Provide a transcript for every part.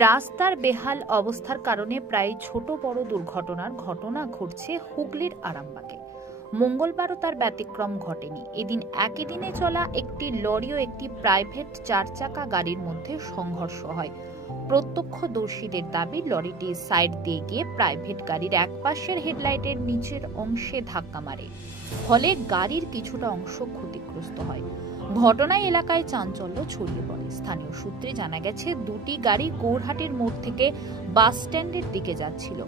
রাস্তার বেহাল অবস্থার কারণে প্রায় ছোট বড় দুর্ঘটনার ঘটনা ঘটছে হুগলির আরামবাগে। মঙ্গলবারও তার ব্যতিক্রম ঘটেনি। এদিন একই দিনে চলা একটি লরি ও একটি প্রাইভেট 4 চাকা গাড়ির মধ্যে সংঘর্ষ হয়। প্রত্যক্ষদর্শীদের দাবি, লরিটি সাইড দিয়ে গিয়ে প্রাইভেট গাড়ির এক পাশের হেডলাইটের নিচের অংশে ধাক্কা মারে, ফলে গাড়ির কিছুটা অংশ ক্ষতিগ্রস্ত হয়। ঘটনায় এলাকায় চাঞ্চল্য ছড়িয়ে পড়ে। স্থানীয় সূত্রে জানা গেছে, দুটি গাড়ি গৌরহাটের মোড় থেকে বাস স্ট্যান্ডের দিকে যাচ্ছিল।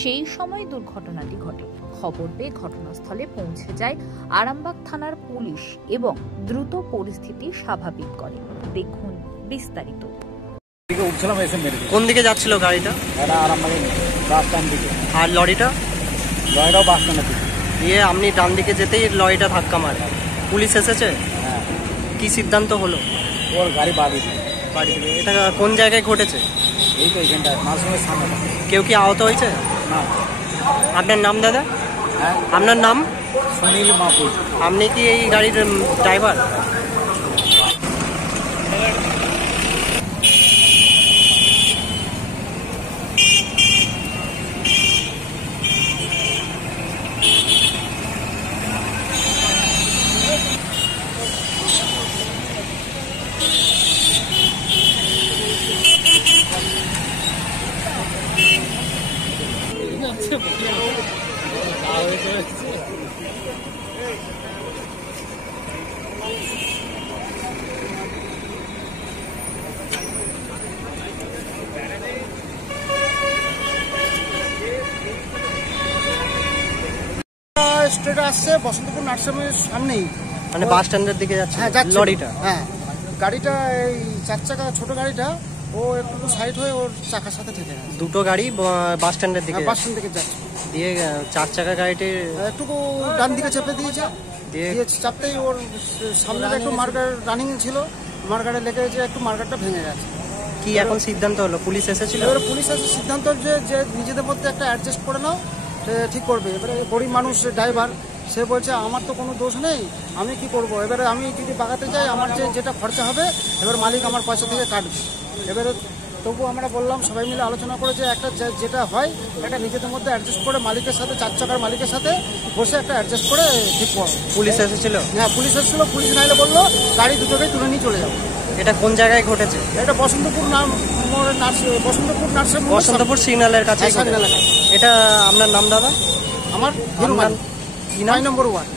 সেই সময় দুর্ঘটনাটি ঘটে। খবর পেয়ে ঘটনাস্থলে পৌঁছে যায় আরামবাগ থানার পুলিশ এবং দ্রুত পরিস্থিতি স্বাভাবিক করে। দেখুন বিস্তারিত। কোন দিকে যাচ্ছিল গাড়িটা? আর লরিটা? বাস স্ট্যান্ডের দিকে। দিয়ে আপনি ডান দিকে যেতেই লরিটা ধাক্কা মারে। পুলিশ এসেছে? হ্যাঁ। কি সিদ্ধান্ত হলো? ওর গাড়ি বাড়ি দিবে। এটা কোন জায়গায় ঘটেছে? এই তো এইখানটা নার্সিংয়ের সামনে। কেউ কি আহত হয়েছে? না। আপনার নাম দাদা? হ্যাঁ। আপনার নাম? সুনীল মাপুর। আপনি কি এই গাড়ির ড্রাইভার? স্ট্রেট আসছে বসন্তপুর নার্সিংয়ের সামনেই, মানে বাস স্ট্যান্ডের দিকে যাচ্ছে। হ্যাঁ, যাচ্ছে লরিটা? হ্যাঁ, গাড়িটা এই 4 চাকা ছোট গাড়িটা ও একটু সাইড হয়ে ওর চাকার সাথে ঠেকে গেছে। দুটো গাড়ি বাস স্ট্যান্ডের দিকে? বাস স্ট্যান্ড থেকে যাচ্ছে। দিয়ে 4 চাকা গাড়িটি একটু ডান দিকে চেপে দিয়েছে। দিয়ে চাপতেই ওর সামনে একটু মার্কার রানিং ছিল, মার্কারে লেগে যে একটু মার্কারটা ভেঙে গেছে। কি এখন সিদ্ধান্ত হলো? পুলিশ এসেছিল? এবারে পুলিশ এসে সিদ্ধান্ত যে নিজেদের মধ্যে একটা অ্যাডজাস্ট করে নাও, সে ঠিক করবে। এবারে গরিব মানুষ ড্রাইভার, সে বলছে আমার তো কোনো দোষ নেই, আমি কি করব। এবারে আমি যদি বাগাতে যাই আমার যেটা খরচা হবে, এবার মালিক আমার পয়সা থেকে কাটবে। এবারে তবু আমরা বললাম, সবাই মিলে আলোচনা করে যে একটা যেটা হয় একটা নিজেদের মধ্যে অ্যাডজাস্ট করে মালিকের সাথে 4 চাকার মালিকের সাথে বসে একটা অ্যাডজাস্ট করে ঠিক করো। পুলিশ এসেছিল? হ্যাঁ, পুলিশ এসেছিল। পুলিশ নাইলে বললো গাড়ি দুটোকেই তুলে নিয়ে চলে যাবো। এটা কোন জায়গায় ঘটেছে? এটা বসন্তপুর নার্সিং, বসন্তপুর সিগন্যালের কাছে। সিগন্যালের কাছে। এটা আপনার নাম দাদা? আমার 9 নম্বর ওয়ার্ড।